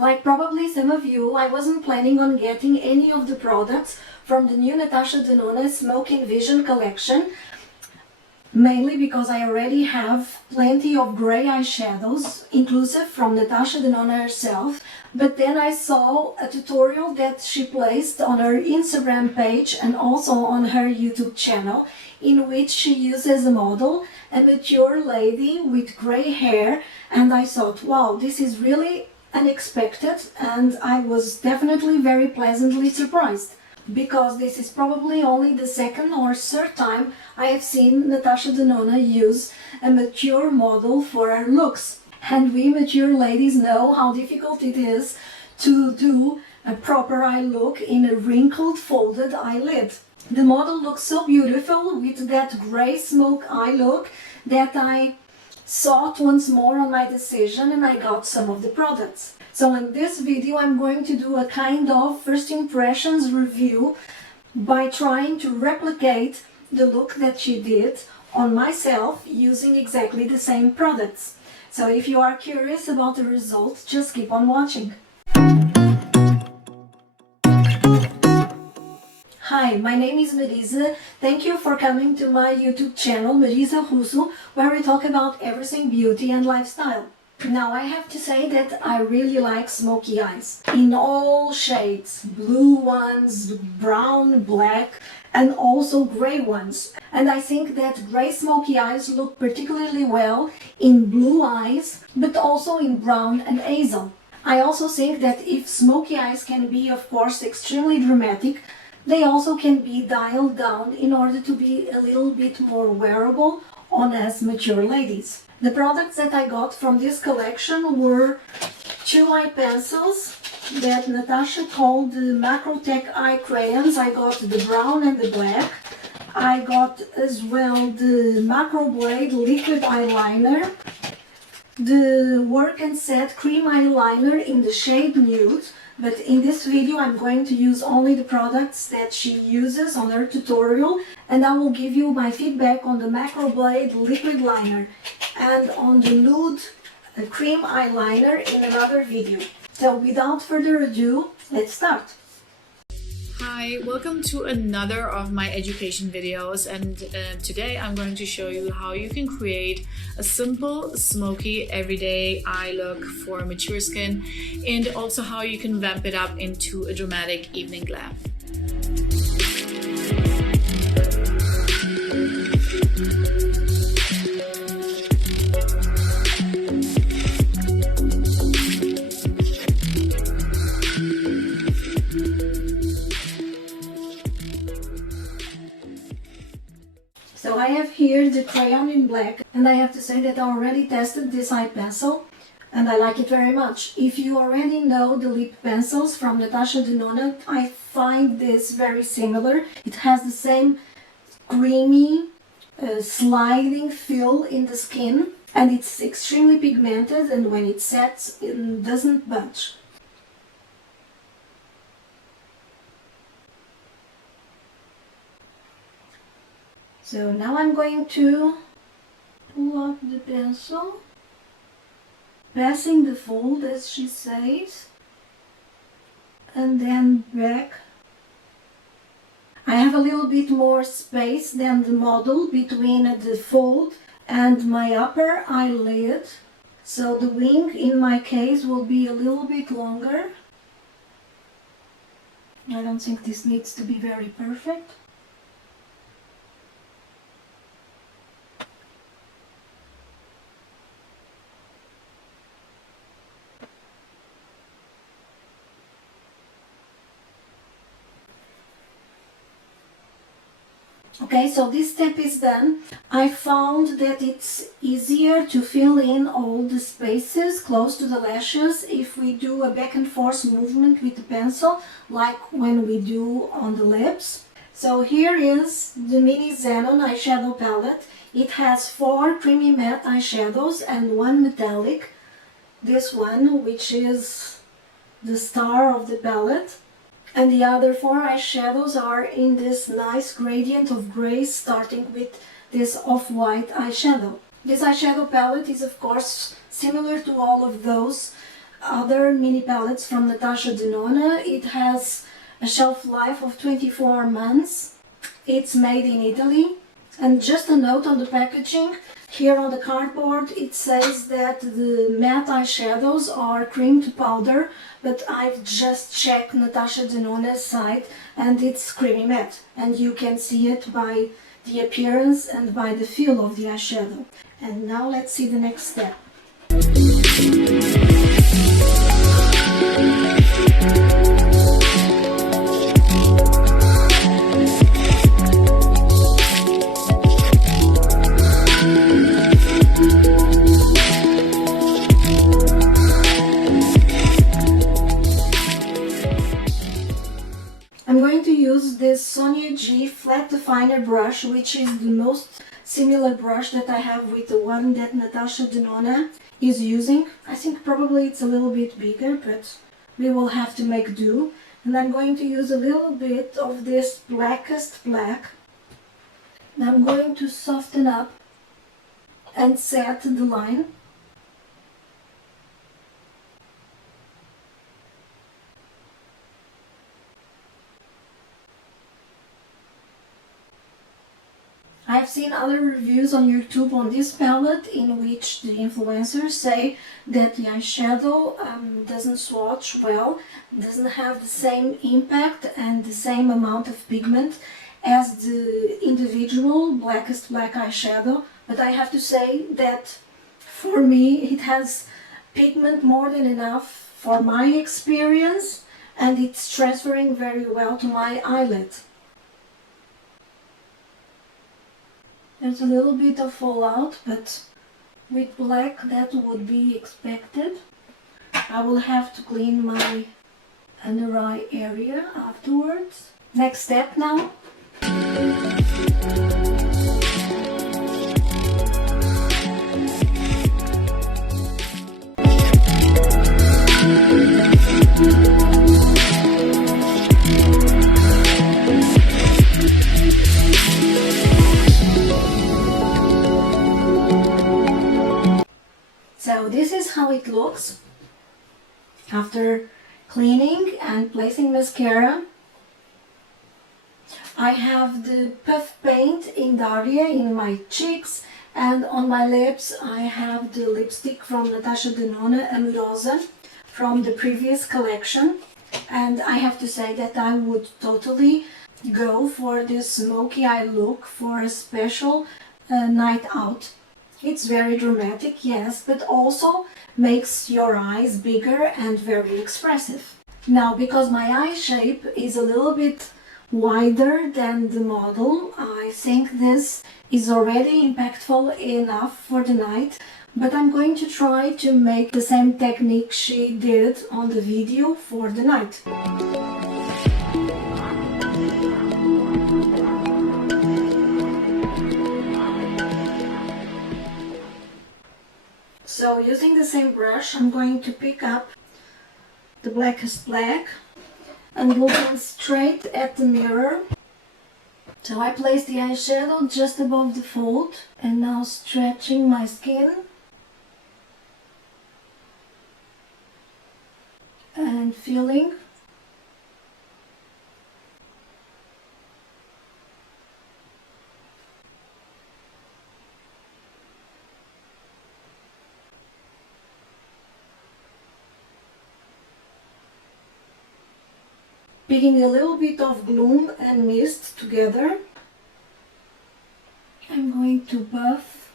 Like probably some of you, I wasn't planning on getting any of the products from the new Natasha Denona Smoke Vision collection, mainly because I already have plenty of gray eyeshadows, inclusive from Natasha Denona herself. But then I saw a tutorial that she placed on her Instagram page and also on her YouTube channel, in which she uses as a model a mature lady with gray hair, and I thought, wow, this is really unexpected, and I was definitely very pleasantly surprised, because this is probably only the second or third time I have seen Natasha Denona use a mature model for her looks. And we mature ladies know how difficult it is to do a proper eye look in a wrinkled folded eyelid. The model looks so beautiful with that gray smoke eye look that I thought once more on my decision, and I got some of the products. So in this video I'm going to do a kind of first impressions review by trying to replicate the look that she did on myself using exactly the same products. So if you are curious about the results, just keep on watching. Hi, my name is Marisa. Thank you for coming to my YouTube channel, Marisa Russo, where we talk about everything beauty and lifestyle. Now I have to say that I really like smoky eyes in all shades, blue ones, brown, black, and also gray ones. And I think that gray smoky eyes look particularly well in blue eyes, but also in brown and hazel. I also think that if smoky eyes can be, of course, extremely dramatic, they also can be dialed down in order to be a little bit more wearable on us mature ladies. The products that I got from this collection were two eye pencils that Natasha called the Macrotech eye crayons. I got the brown and the black. I got as well the Macro Blade liquid eyeliner, the Work and Set cream eyeliner in the shade nude. But in this video I'm going to use only the products that she uses on her tutorial, and I will give you my feedback on the Macro Blade liquid liner and on the nude cream eyeliner in another video. So without further ado, let's start. Hi, welcome to another of my education videos, and today I'm going to show you how you can create a simple, smoky, everyday eye look for mature skin, and also how you can vamp it up into a dramatic evening glam. So I have here the Crayon in black, and I have to say that I already tested this eye pencil and I like it very much. If you already know the lip pencils from Natasha Denona, I find this very similar. It has the same creamy, sliding feel in the skin, and it's extremely pigmented, and when it sets, it doesn't budge. So now I'm going to pull up the pencil, passing the fold as she says, and then back. I have a little bit more space than the model between the fold and my upper eyelid, so the wing in my case will be a little bit longer. I don't think this needs to be very perfect. Okay, so this step is done. I found that it's easier to fill in all the spaces close to the lashes if we do a back and forth movement with the pencil, like when we do on the lips. So here is the Mini Xenon eyeshadow palette. It has 4 creamy matte eyeshadows and 1 metallic. This one, which is the star of the palette. And the other 4 eyeshadows are in this nice gradient of grays, starting with this off-white eyeshadow. This eyeshadow palette is of course similar to all of those other mini palettes from Natasha Denona. It has a shelf life of 24 months. It's made in Italy. And just a note on the packaging, here on the cardboard it says that the matte eyeshadows are cream to powder, but I've just checked Natasha Denona's site and it's creamy matte. And you can see it by the appearance and by the feel of the eyeshadow. And now let's see the next step. I'm going to use this Sonia G flat definer brush, which is the most similar brush that I have with the one that Natasha Denona is using. I think probably it's a little bit bigger, but we will have to make do. And I'm going to use a little bit of this blackest black. And I'm going to soften up and set the line. I've seen other reviews on YouTube on this palette in which the influencers say that the eyeshadow doesn't swatch well, doesn't have the same impact and the same amount of pigment as the individual blackest black eyeshadow. But I have to say that for me it has pigment more than enough for my experience, and it's transferring very well to my eyelid. There's a little bit of fallout, but with black that would be expected. I will have to clean my under eye area afterwards. Next step now. So this is how it looks after cleaning and placing mascara. I have the puff paint in Daria in my cheeks, and on my lips I have the lipstick from Natasha Denona Amorosa from the previous collection. And I have to say that I would totally go for this smoky eye look for a special night out. It's very dramatic, yes, but also makes your eyes bigger and very expressive. Now, because my eye shape is a little bit wider than the model, I think this is already impactful enough for the night, but I'm going to try to make the same technique she did on the video for the night. So using the same brush, I'm going to pick up the blackest black and looking straight at the mirror. So I place the eyeshadow just above the fold and now stretching my skin and feeling. Picking a little bit of gloom and mist together. I'm going to buff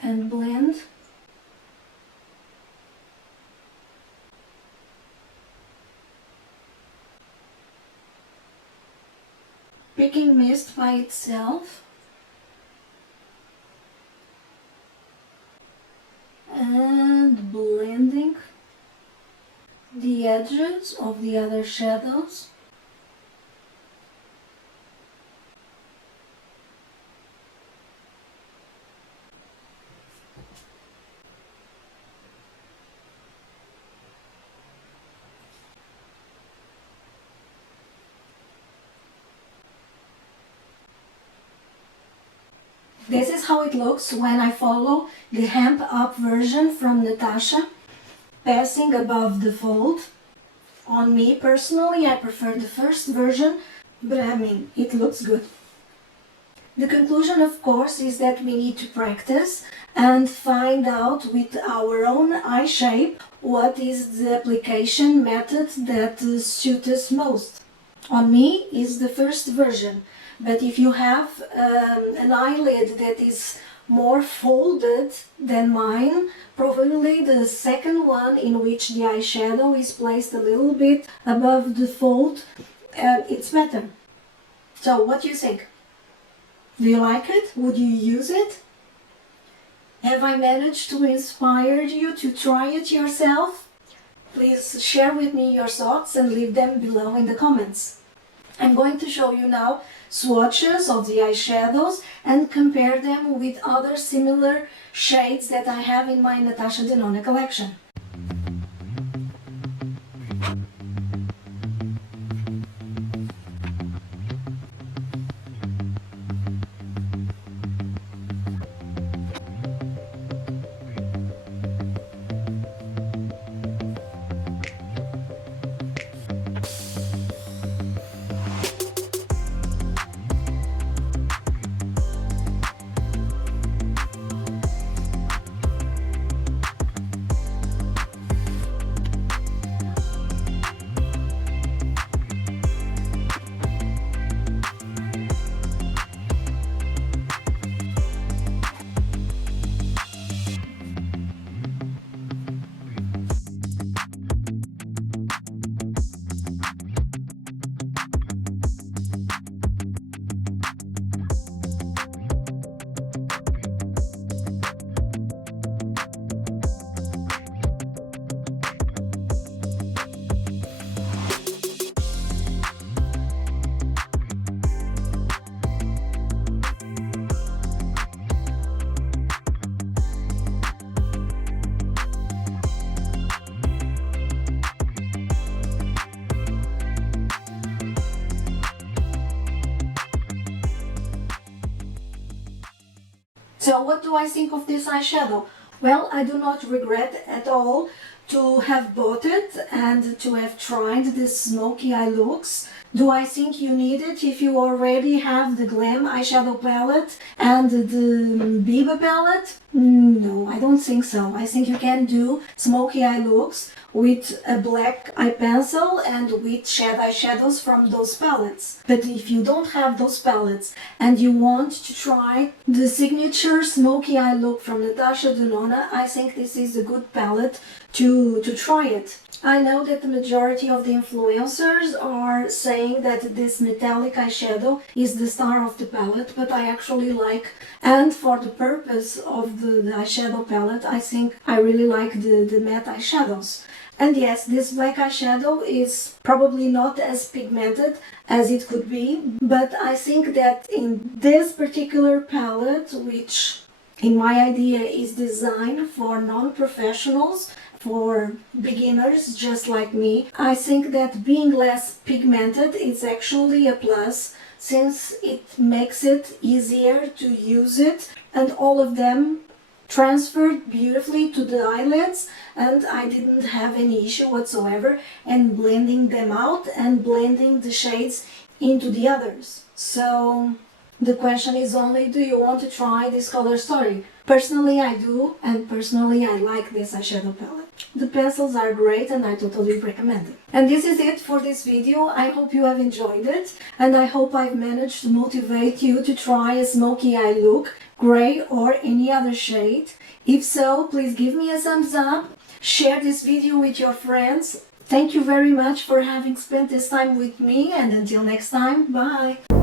and blend. Picking mist by itself. And blending the edges of the other shadows. This is how it looks when I follow the hemp up version from Natasha, passing above the fold. On me personally, I prefer the first version, but I mean, it looks good. The conclusion, of course, is that we need to practice and find out with our own eye shape what is the application method that suits us most. On me is the first version, but if you have an eyelid that is more folded than mine, probably the second one, in which the eyeshadow is placed a little bit above the fold, it's better. So what do you think? Do you like it? Would you use it? Have I managed to inspire you to try it yourself? Please share with me your thoughts and leave them below in the comments. I'm going to show you now swatches of the eyeshadows and compare them with other similar shades that I have in my Natasha Denona collection. So what do I think of this eyeshadow? Well, I do not regret at all to have bought it and to have tried this smoky eye looks. Do I think you need it if you already have the Glam eyeshadow palette and the Biba palette? No, I don't think so. I think you can do smoky eye looks with a black eye pencil and with shade eyeshadows from those palettes. But if you don't have those palettes and you want to try the signature smoky eye look from Natasha Denona, I think this is a good palette to try it. I know that the majority of the influencers are saying that this metallic eyeshadow is the star of the palette, but I actually like, and for the purpose of the eyeshadow palette, I think I really like the matte eyeshadows. And yes, this black eyeshadow is probably not as pigmented as it could be, but I think that in this particular palette, which in my idea is designed for non-professionals, for beginners just like me, I think that being less pigmented is actually a plus, since it makes it easier to use it, and all of them transferred beautifully to the eyelids, and I didn't have any issue whatsoever in blending them out and blending the shades into the others. So the question is only, do you want to try this color story? Personally I do, and personally I like this eyeshadow palette. The pencils are great and I totally recommend it. And this is it for this video. I hope you have enjoyed it, and I hope I've managed to motivate you to try a smoky eye look, gray or any other shade. If so, please give me a thumbs up, share this video with your friends. Thank you very much for having spent this time with me, and until next time, bye!